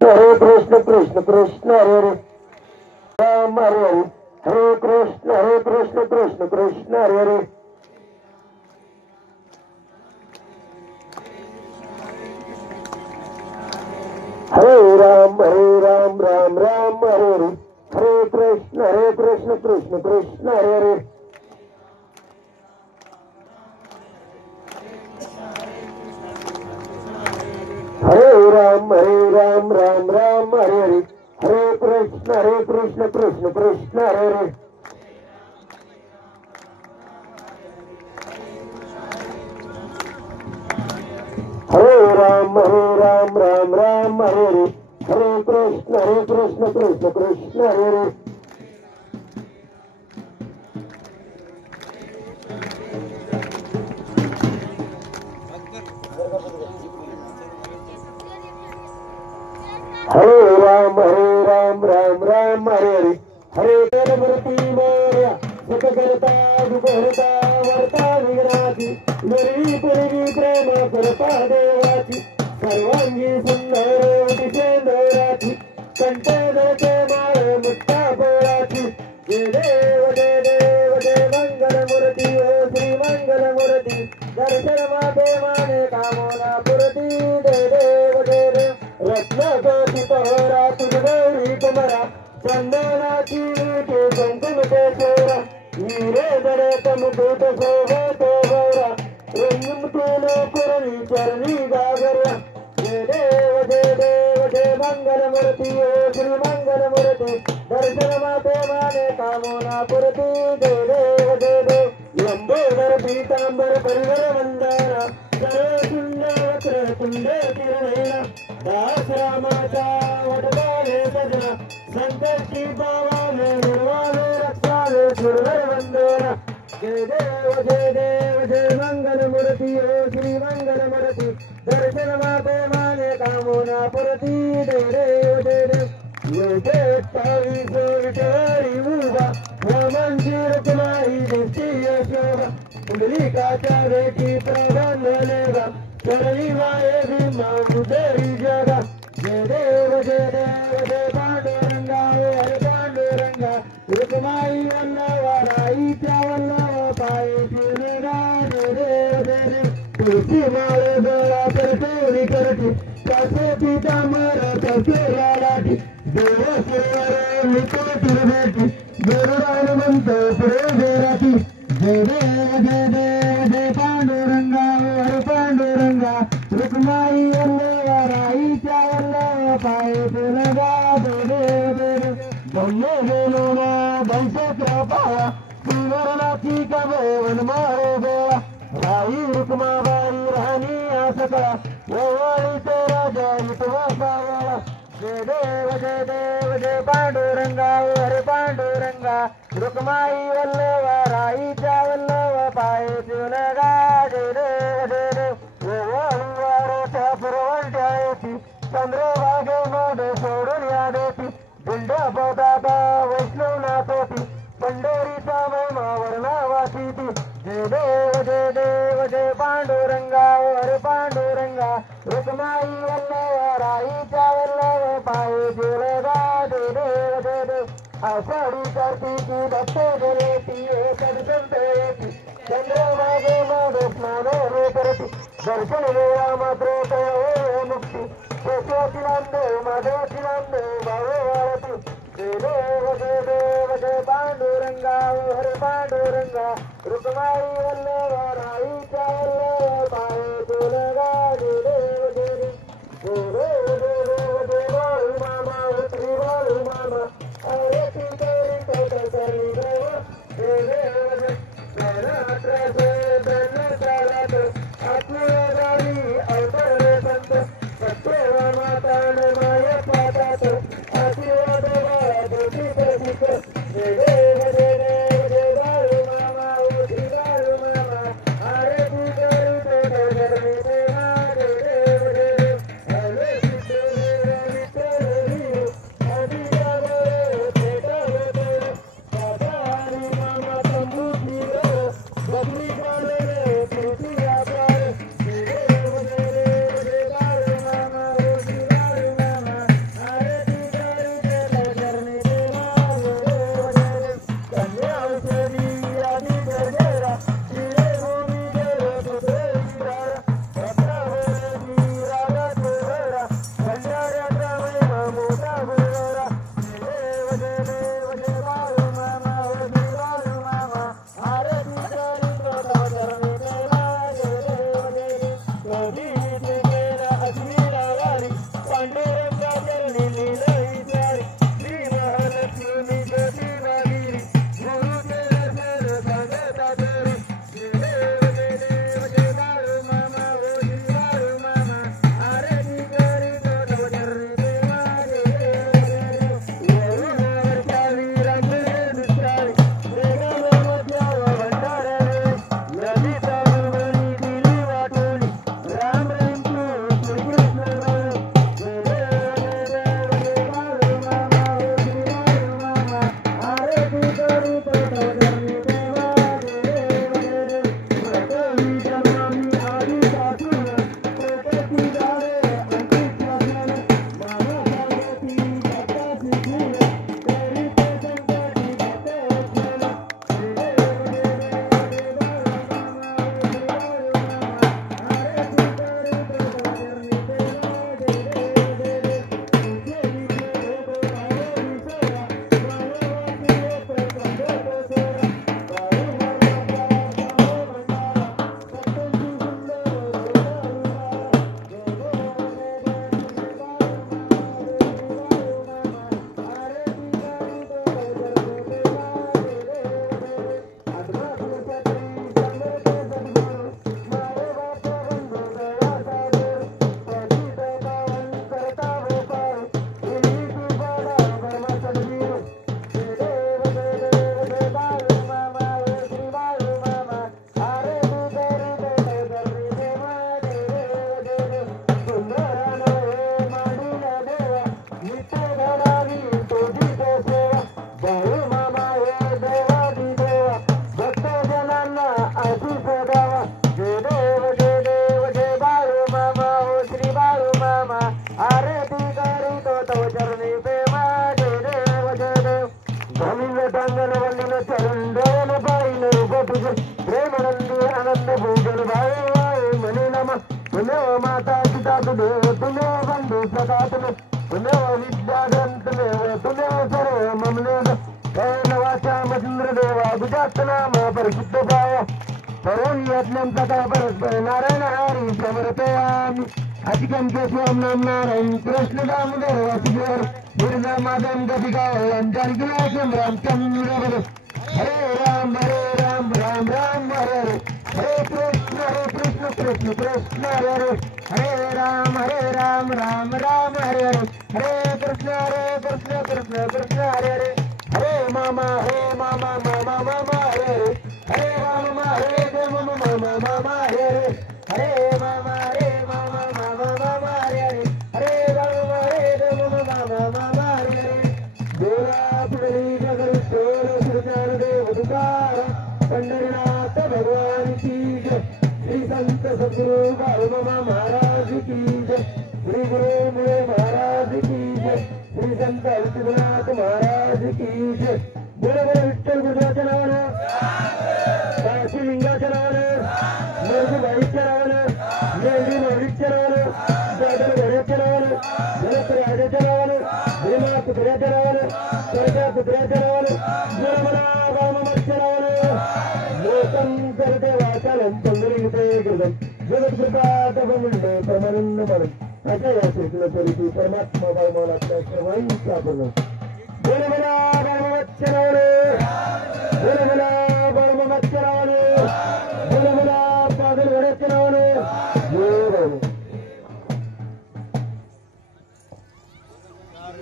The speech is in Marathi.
हरे कृष्ण कृष्ण कृष्ण हरे हरे राम हरे हरे हरे कृष्ण कृष्ण कृष्ण हरे हरे हरे राम राम राम हरे हरे हरे कृष्ण कृष्ण कृष्ण हरे हरे हरे राम राम हरे हरे हरे कृष्ण कृष्ण कृष्ण हरे हरे हरे राम राम हरे हरे हरे कृष्ण कृष्ण कृष्ण हरे हरे हरे राम राम हरे हरे हरे मूर्ती मोर्या सुख करता दुख हरता वर्ता विघ्नाची गरी पुरी प्रेम करता देवाची सर्वांगी सुंदर सुंदराची कंठ धरते माळ मुक्ता पोळाची जय देव जय मंगल मूर्ती ओ श्री मंगल मूर्ती दर्शन माते माने कामना पुरती जय देव रत्न तोरा तुझी कुमरा चंदनाची ते कुंकुमते सोरा नीरे दरत मुकुट शोभतो गौरा रंगमतेलो करणी चरणी गागरा जय देव जय मंगल मूर्ती ओ श्री मंगल मूर्ती दर्शन माते माने कामना पुरती जय देव लंबोदर पीतांबर परिवर वंदना सर्व सुंदर कुंडे किरणेना दास रामाचा वटवाले सजना संकष्टी पावाले निर्वाले रक्षाले सुरवर वंदना जय देव जय मंगल मूर्ती ओ श्री मंगल मूर्ती दर्शन माते माने कामना पुरती जय देव योगे 28 विठरी उभा रामांची रचनाई दिसती यशोभा पुंडलिकाच्या रेखी प्रबंधनेगा चरणी माये भीमा उदरी जगा जय देव जय पांडुरंगा हरे पांडुरंगा रुक्माई वल्लवाराईच्या वल्लव पायी शिवनेगा जय देव तुळशी माळे गोळा करते करते कासे पितांबर कसे लालाटी देव शिवारे विकोटी भेटी गरुडानुमंत पुरे राती जय देव जय पांडुरंगा हरे पांडुरंगा रुक्माई वल्लवाराईच्या वल्लव पायी शिवनेगा जय देव धन्य गेलो ना दंशत्र पाया श्रीवरणाची कवे वनमारे गोळा राई रुक्माबाई राणी आसकळा यवळीचे राजा विठवा सावळा जय देव जय पांडुरंगा हरे पांडुरंगा रुक्माई वल्लवा राईच्या वल्लव पायी शिवनेगा जय देव वारोच्या पुरवंट्या येती चंद्रभागे मोडे सोडून या देती दिंड पोटाता वैष्णवनाथ होती पंढरीचा महिमा वर्णावाची ती जय देव जय पांडुरंगा हरे पांडुरंगा रुक्माई वल्लव राईच्या वल्लव पायी शिवनेगा जय देव आषाढी कार्तिकी भक्त जलेती सदसंत येती चंद्रभागे मोडे स्नान करती दर्शन वेळा मात्र हो मुक्ती केशवाची नामदेव माधवाची नामदेव भावे वाळती जय देव जय पांडुरंगा हरे पांडुरंगा रुक्माई वल्लव राईच्या वल्लव पायी शिवनेगा जय देव बाळू मामा श्री बाळू मामा अरे करी जय देव आत्मगाडी अवतरले संत सत्य माता माया पातात आशीर्वाद बाळा देती प्रसिद्ध जय देव जय बाळू मामा श्री बाळू मामा परमात्मा